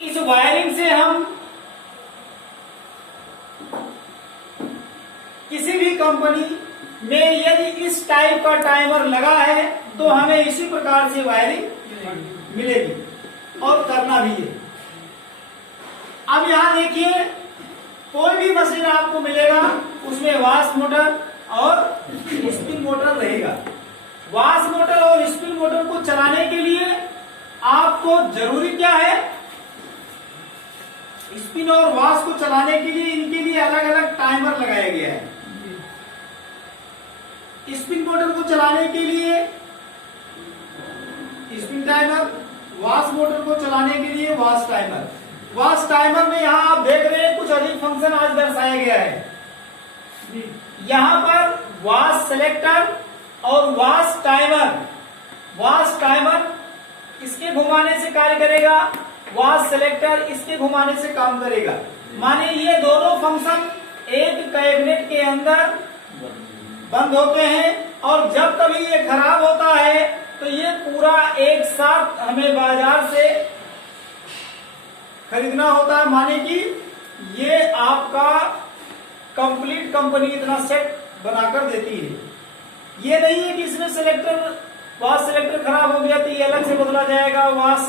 इस वायरिंग से हम किसी भी कंपनी में यदि इस टाइप का टाइमर लगा है तो हमें इसी प्रकार से वायरिंग मिलेगी और करना भी है। अब यहां देखिए, कोई भी मशीन आपको मिलेगा उसमें वाश मोटर और स्पिन मोटर रहेगा। वाश मोटर और स्पिन मोटर को चलाने के लिए आपको जरूरी क्या है, स्पिन और वाश को चलाने के लिए इनके लिए अलग अलग टाइमर लगाया गया है। स्पिन मोटर को चलाने के लिए स्पिन टाइमर, वाश मोटर को चलाने के लिए वाश टाइमर। वाश टाइमर में यहां आप देख रहे हैं कुछ अधिक फंक्शन आज दर्शाया गया है। यहां पर वाश सेलेक्टर और वाश टाइमर, वाश टाइमर इसके घुमाने से कार्य करेगा, वाश सेलेक्टर इसके घुमाने से काम करेगा। माने ये दोनों फंक्शन एक कैबिनेट के अंदर बंद होते हैं और जब कभी ये खराब होता है तो ये पूरा एक साथ हमें बाजार से खरीदना होता है। माने कि ये आपका कंप्लीट कंपनी इतना सेट बनाकर देती है। ये नहीं है कि इसमें सेलेक्टर, वाश सेलेक्टर खराब हो गया तो ये अलग से बदला जाएगा, वाश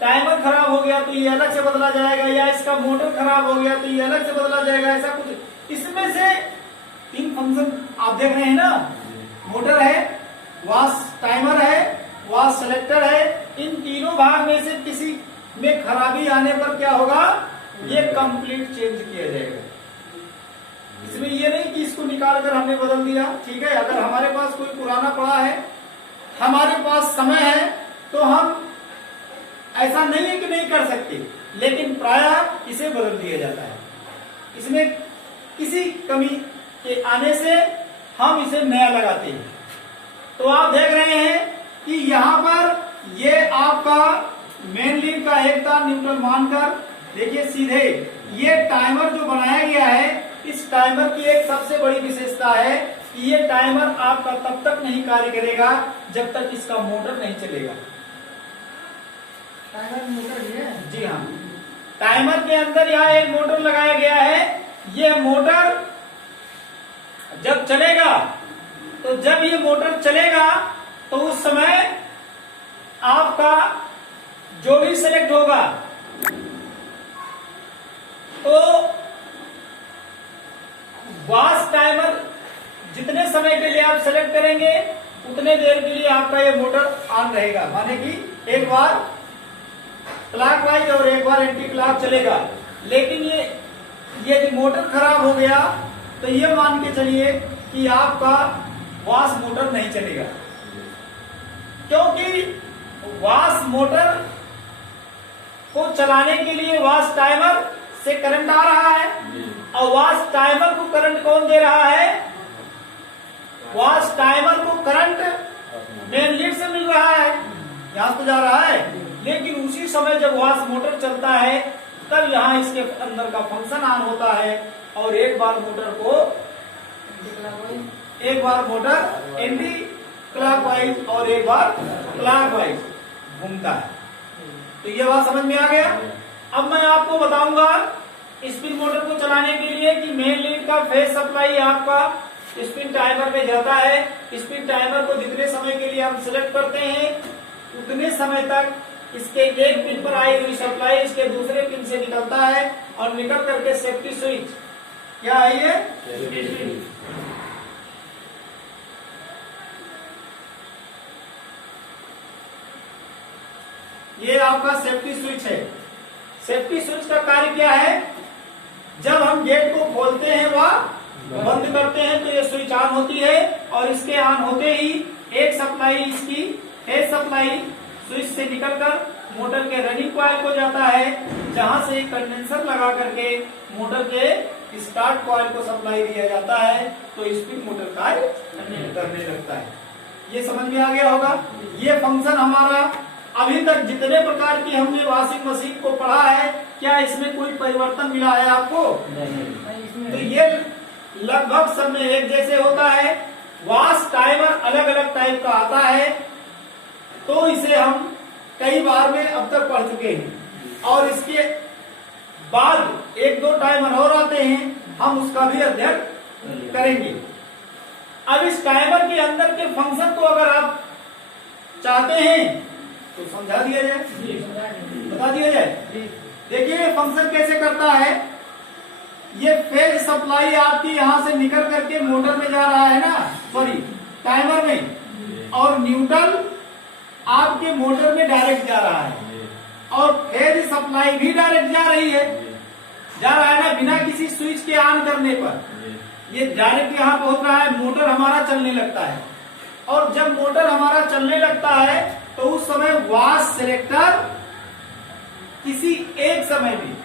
टाइमर खराब हो गया तो ये अलग से बदला जाएगा, या इसका मोटर खराब हो गया तो ये अलग से बदला जाएगा, ऐसा कुछ। इसमें से 3 फंक्शन आप देख रहे हैं ना, मोटर है, वाश टाइमर है, वाश सेलेक्टर है। इन तीनों भाग में से किसी में खराबी आने पर क्या होगा, ये कंप्लीट चेंज किया जाएगा। इसमें ये नहीं कि इसको निकाल कर हमने बदल दिया। ठीक है, अगर हमारे पास कोई पुराना पड़ा है, हमारे पास समय है, तो हम ऐसा नहीं है कि नहीं कर सकते, लेकिन प्रायः इसे बदल दिया जाता है। इसमें किसी कमी के आने से हम इसे नया लगाते हैं। तो आप देख रहे हैं कि यहाँ पर ये आपका मेन लीड का एक तार न्यूट्रल मानकर देखिए सीधे ये टाइमर जो बनाया गया है, इस टाइमर की एक सबसे बड़ी विशेषता है कि ये टाइमर आपका तब तक नहीं कार्य करेगा जब तक इसका मोटर नहीं चलेगा। टाइमर मोटर है? जी हाँ, टाइमर के अंदर यहाँ एक मोटर लगाया गया है। ये मोटर जब चलेगा, तो जब ये मोटर चलेगा तो उस समय आपका जो भी सेलेक्ट होगा, तो वाश टाइमर जितने समय के लिए आप सेलेक्ट करेंगे उतने देर के लिए आपका ये मोटर ऑन रहेगा। माने कि एक बार क्लॉकवाइज और एक बार एंटी क्लॉक चलेगा। लेकिन ये मोटर खराब हो गया तो ये मान के चलिए कि आपका वाश मोटर नहीं चलेगा, क्योंकि वाश मोटर को चलाने के लिए वाश टाइमर से करंट आ रहा है, और वाश टाइमर को करंट कौन दे रहा है, वाश टाइमर को करंट मेन लीड से मिल रहा है, यहां तो जा रहा है। लेकिन उसी समय जब वाश मोटर चलता है तब यहाँ इसके अंदर का फंक्शन ऑन होता है और एक बार मोटर एंटी क्लॉकवाइज और एक बार क्लॉकवाइज घूमता है। तो ये बात समझ में आ गया। अब मैं आपको बताऊंगा स्पिन मोटर को चलाने के लिए कि मेन लीड का फेज सप्लाई आपका स्पिन टाइमर में जाता है। स्पिन टाइमर को जितने समय के लिए हम सिलेक्ट करते हैं उतने समय तक इसके एक पिन पर आई हुई सप्लाई इसके दूसरे पिन से निकलता है और निकल करके सेफ्टी स्विच, क्या है ये, ये आपका सेफ्टी स्विच है। सेफ्टी स्विच का कार्य क्या है, जब हम गेट को खोलते हैं व बंद करते हैं तो ये स्विच ऑन होती है, और इसके ऑन होते ही एक सप्लाई इसकी फेज सप्लाई स्विच से निकलकर मोटर के रनिंग कॉइल को जाता है, जहां से कंडेंसर लगा करके मोटर के स्टार्ट कॉइल को सप्लाई दिया जाता है, तो स्पिन मोटर कार्य करने लगता है। ये समझ में आ गया होगा। ये फंक्शन हमारा अभी तक जितने प्रकार की हमने वॉशिंग मशीन को पढ़ा है, क्या इसमें कोई परिवर्तन मिला है आपको? नहीं। तो ये लगभग सब में एक जैसे होता है। वाश टाइमर अलग अलग टाइप का आता है, तो इसे हम कई बार में अब तक पढ़ चुके हैं। और इसके बाद एक दो टाइमर और आते हैं, हम उसका भी अध्ययन करेंगे। अब इस टाइमर के अंदर के फंक्शन को अगर आप चाहते हैं तो समझा दिया जाए, बता दिया जाए। देखिए ये फंक्शन कैसे करता है। ये फेज सप्लाई आपकी यहां से निकल करके मोटर में जा रहा है ना, सॉरी टाइमर में, और न्यूट्रल आपके मोटर में डायरेक्ट जा रहा है, और फेज सप्लाई भी डायरेक्ट जा रही है, जा रहा है ना, बिना किसी स्विच के ऑन करने पर ये डायरेक्ट यहाँ पहुंच रहा है, मोटर हमारा चलने लगता है। और जब मोटर हमारा चलने लगता है तो उस समय वाश सिलेक्टर किसी एक समय में